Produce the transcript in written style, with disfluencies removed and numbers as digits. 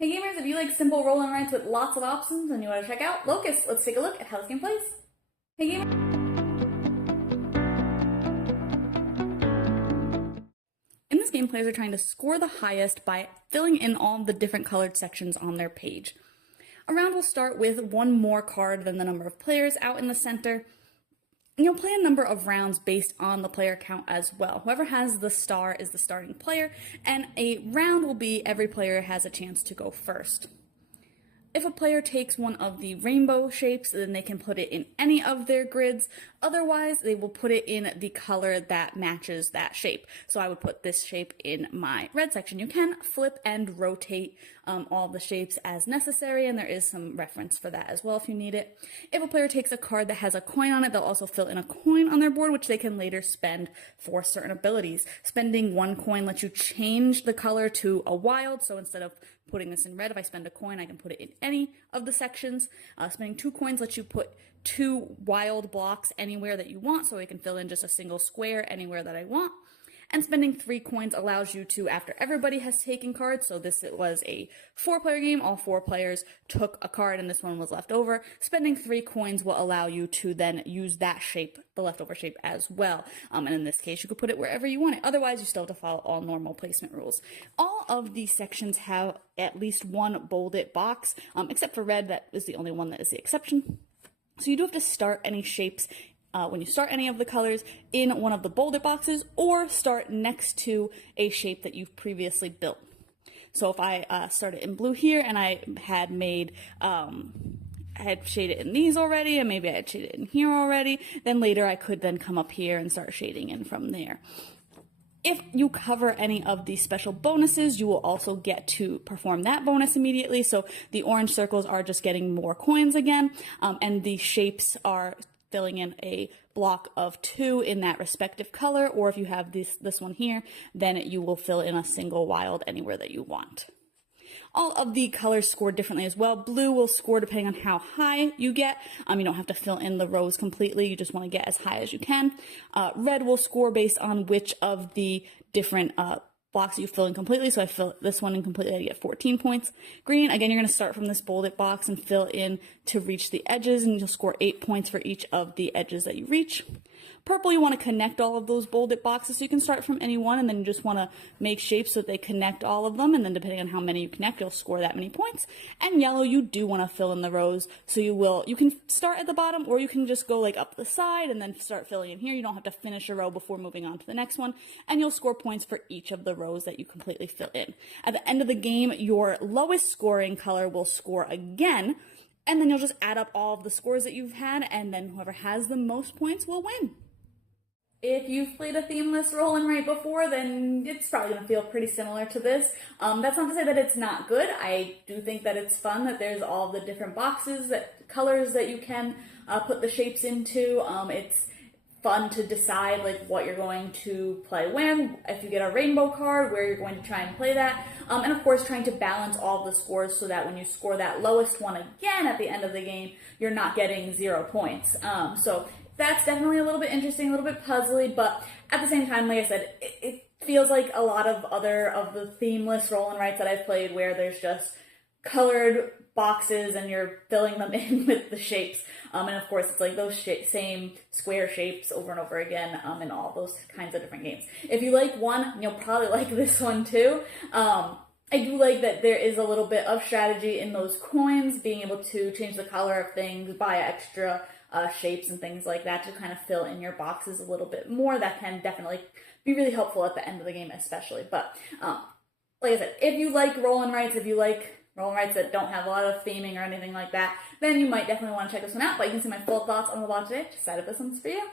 Hey gamers, if you like simple roll and writes with lots of options and you want to check out Locus, let's take a look at how this game plays. Hey gamers! In this game, players are trying to score the highest by filling in all the different colored sections on their page. A round will start with one more card than the number of players out in the center. And you'll play a number of rounds based on the player count as well. Whoever has the star is the starting player, and a round will be every player has a chance to go first. If a player takes one of the rainbow shapes, then they can put it in any of their grids. Otherwise, they will put it in the color that matches that shape. So I would put this shape in my red section. You can flip and rotate all the shapes as necessary, and there is some reference for that as well if you need it. If a player takes a card that has a coin on it, they'll also fill in a coin on their board, which they can later spend for certain abilities. Spending one coin lets you change the color to a wild, so instead of putting this in red, if I spend a coin, I can put it in any of the sections. Spending 2 coins lets you put 2 wild blocks anywhere that you want, so I can fill in just a single square anywhere that I want. And spending 3 coins allows you to, after everybody has taken cards, so this was a 4-player game, all 4 players took a card and this one was left over. Spending 3 coins will allow you to then use that shape, the leftover shape, as well. And in this case, you could put it wherever you want it. Otherwise, you still have to follow all normal placement rules. All of these sections have at least one bolded box, except for red, that is the only one that is the exception. So you do have to start any shapes when you start any of the colors in one of the bolded boxes, or start next to a shape that you've previously built. So if I started in blue here and I had made, I had shaded in these already, and maybe I had shaded in here already, then later I could then come up here and start shading in from there. If you cover any of the special bonuses, you will also get to perform that bonus immediately. So the orange circles are just getting more coins again, and the shapes are filling in a block of 2 in that respective color, or if you have this one here, then you will fill in a single wild anywhere that you want. All of the colors score differently as well. Blue will score depending on how high you get. You don't have to fill in the rows completely. You just want to get as high as you can. Red will score based on which of the different blocks you fill in completely. So I fill this one in completely, I get 14 points. Green, again, you're going to start from this bolded box and fill in to reach the edges, and you'll score 8 points for each of the edges that you reach. Purple, you want to connect all of those bolded boxes, so you can start from any one, and then you just want to make shapes so that they connect all of them, and then depending on how many you connect, you'll score that many points. And yellow, you do want to fill in the rows, so you can start at the bottom, or you can just go like up the side and then start filling in here. You don't have to finish a row before moving on to the next one, and you'll score points for each of the rows that you completely fill in. At the end of the game, your lowest scoring color will score again, and then you'll just add up all of the scores that you've had, and then whoever has the most points will win. If you've played a themeless roll and write before, then it's probably going to feel pretty similar to this. That's not to say that it's not good. I do think that it's fun that there's all the different boxes, colors that you can put the shapes into. It's fun to decide like what you're going to play when, if you get a rainbow card, where you're going to try and play that. And of course, trying to balance all the scores so that when you score that lowest one again at the end of the game, you're not getting 0 points. So that's definitely a little bit interesting, a little bit puzzly, but at the same time, like I said, it feels like a lot of other of the themeless roll and writes that I've played where there's just colored boxes and you're filling them in with the shapes. And of course, it's like those same square shapes over and over again in all those kinds of different games. If you like one, you'll probably like this one too. I do like that there is a little bit of strategy in those coins, being able to change the color of things, buy extra shapes and things like that to kind of fill in your boxes a little bit more. That can definitely be really helpful at the end of the game especially. But like I said, if you like roll and writes, if you like roll and writes that don't have a lot of theming or anything like that, then you might definitely want to check this one out. But you can see my full thoughts on the blog today. Decide if this one's for you.